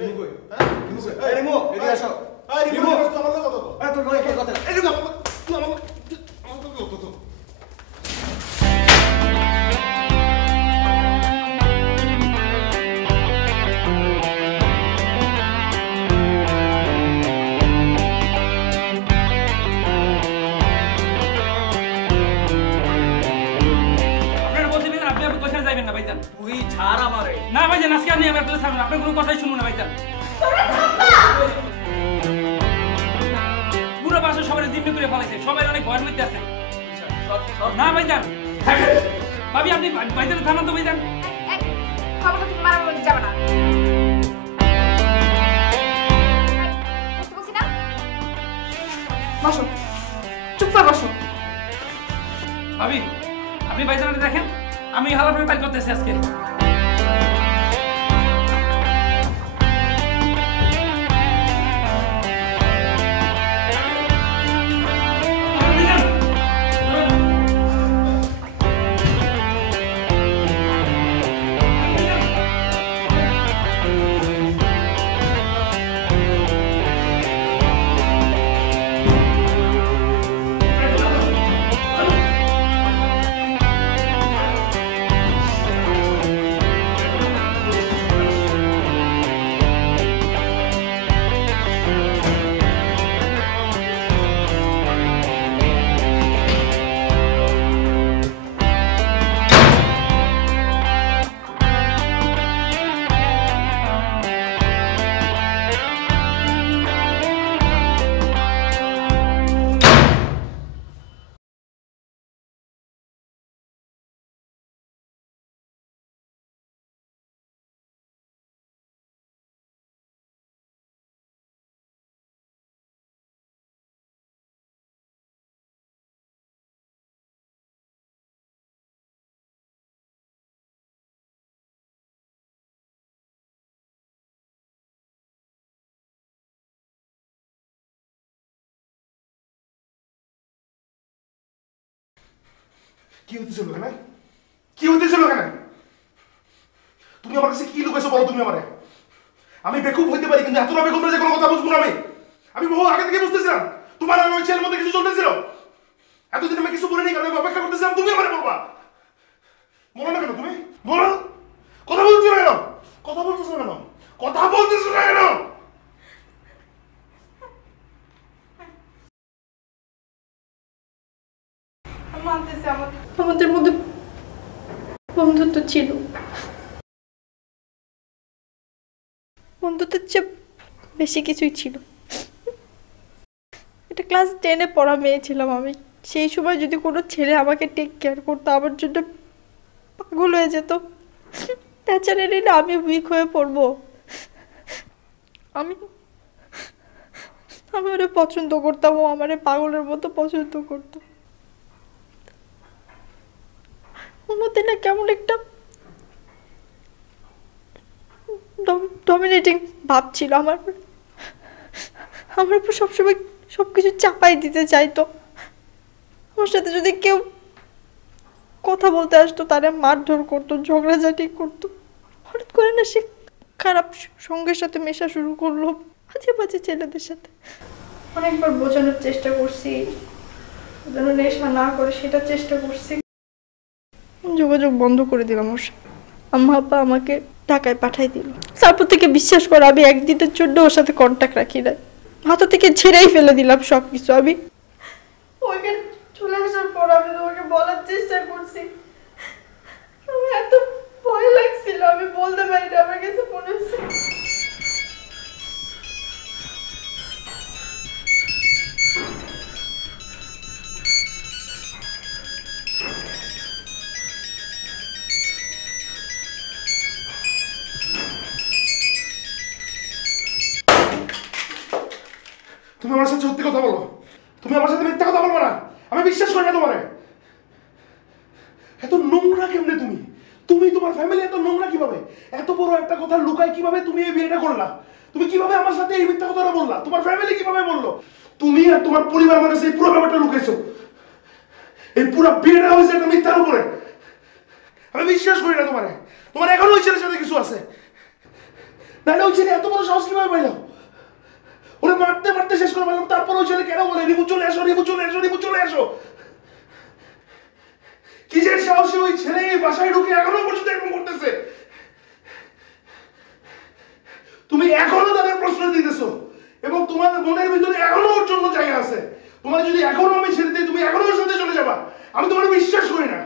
রিমু কই? হ্যাঁ? রিমু কই? এই রিমু, এদিকে আসো। এই রিমু, তুই আমার কথা বল। এই তোর লগে কি কথা? এই রিমু, তুই আমার কথা তো। তুই ছাড় আমারে। না ভাইজান, আজকে আপনি আমার কাছে থাকবেন, আপনার কোনো কথাই শুনবো না ভাইজান। পুরো বাসা সবাই জিম্মি করে ফেলাইছে, সবাই অনেক ভয়ের মধ্যে আছে। না ভাইজান, ভাবি আপনি ভাইজান থামান তো ভাইজান। খবরটা তুমি মারামারি যাবে না। বসি না, বসো, চুপ করে বসো। ভাবি আপনি ভাইজান দেখেন, আমি হালাভাবে বাইর করতেছি আজকে। কি হইতেছিল এখানে? কি হইতেছিল এখানে? তুমি আমার কাছে কি লুকাইছো বলো তুমি আমারে? আমি বেকুব হইতে পারি কিন্তু এতটা বেকুব না যে কোনো কথা বুঝবো না। আমি বহু আগে থেকে বুঝতেছিলাম তোমার আর ওই ছেলের মধ্যে কিছু চলতেছিল। এতদিন আমি কিছু বলিনি কারণ আমি অপেক্ষা করতেছিলাম তুমি আমারে বলবা। বলো না কেন তুমি? বলো, কথা বলছো না কেন? কথা বলতেছো না কেন? কথা বলতেছো না কেন? আমাদের মধ্যে বন্ধুত্ব ছিল, বন্ধুত্বের চেয়ে বেশি কিছুই ছিল। এটা ক্লাস 10-এ পড়া মেয়ে ছিলাম আমি। সেই সময় যদি কোনো ছেলে আমাকে টেক কেয়ার করতো, আমার জন্য পাগল হয়ে যেত, ন্যাচারালি না আমি উইক হয়ে পড়বো। আমি ওরে পছন্দ করতাম, ও আমারে পাগলের মতো পছন্দ করতো। ওর মধ্যে না কেমন একটা ডমিনেটিং ভাব ছিল। আমার উপর সবসময় সবকিছু চাপাই দিতে চাইতো। আমার সাথে যদি কেউ কথা বলতে আসতো তারে মারধর করতো, ঝগড়াঝাটি করতো। হঠাৎ করে না সে খারাপ সঙ্গের সাথে মেশা শুরু করলো, বাজে বাজে ছেলেদের সাথে। অনেকবার বোঝানোর চেষ্টা করছি যেন নেশা না করে, সেটা চেষ্টা করছি। যোগাযোগ বন্ধ করে দিলাম ওর সাথে। আম্মা আব্বা আমাকে ঢাকায় পাঠাই দিল। তারপর থেকে বিশ্বাস করো আমি একদিনের জন্য ওর সাথে কন্ট্যাক্ট রাখি না, মাথা থেকে ছেড়েই ফেলে দিলাম সবকিছু। আমি ওইখানে চলে আসার পর আমি তোমাকে বলার চেষ্টা করছি, আমার এত ভয় লাগছিল আমি বলতে পারি না। আমার কাছে মনে হচ্ছে তুমি আমার সাথে সত্যি কথা বলো, তুমি আমার সাথে মিথ্যা কথা বলবো না। আমি বিশ্বাস করি না তোমারে। এত নোংরা কেমনে তুমি? তুমি তোমার ফ্যামিলি এত নোংরা কিভাবে? এত বড় একটা কথা লুকাই কিভাবে তুমি এই বিয়েটা করলা? তুমি কিভাবে আমার সাথে এই মিথ্যা কথাটা বললা? তোমার ফ্যামিলি কিভাবে বললো? তুমি আর তোমার পরিবার আমার কাছে এই পুরো ব্যাপারটা লুকাইছো। এই পুরো বিয়েটা হয়েছে একটা মিথ্যার উপরে। আমি বিশ্বাস করি না তোমারে। তোমার এখনো ওই ছেলের সাথে কিছু আছে। নাহলে ওই ছেলে এত বড় সাহস কিভাবে পাইল? ওরে মারতে মারতে শেষ করে পারলাম, তারপর ওই ছেলে কেন বলে রিপু চলে আসো, রিপু চলে আসো, রিপু চলে আসো? কিসের সাহসী ওই ছেলে এই বাসায় ঢুকে এখনো পর্যন্ত এরকম করতেছে? তুমি এখনো তাদের প্রশ্ন দিতেছো এবং তোমার মনের ভিতরে এখনো ওর জন্য জায়গা আছে। তোমার যদি এখনো আমি ছেড়ে দিই, তুমি এখনো ওর সাথে চলে যাবা। আমি তোমার বিশ্বাস করি না।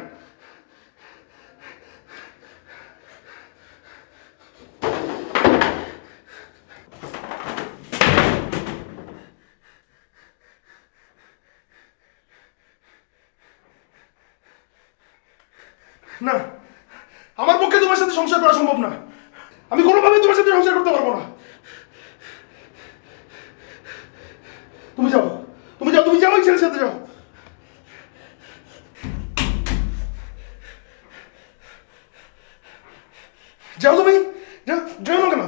না, আমার পক্ষে তোমার সাথে সংসার করা সম্ভব না। আমি কোনোভাবে তোমার সাথে সংসার করতে পারবো না। তুমি যাও, তুমি যাও, তুমি যাও, ওই ছেলের সাথে যাও। যাও তুমি, যাও, যাও না কেন?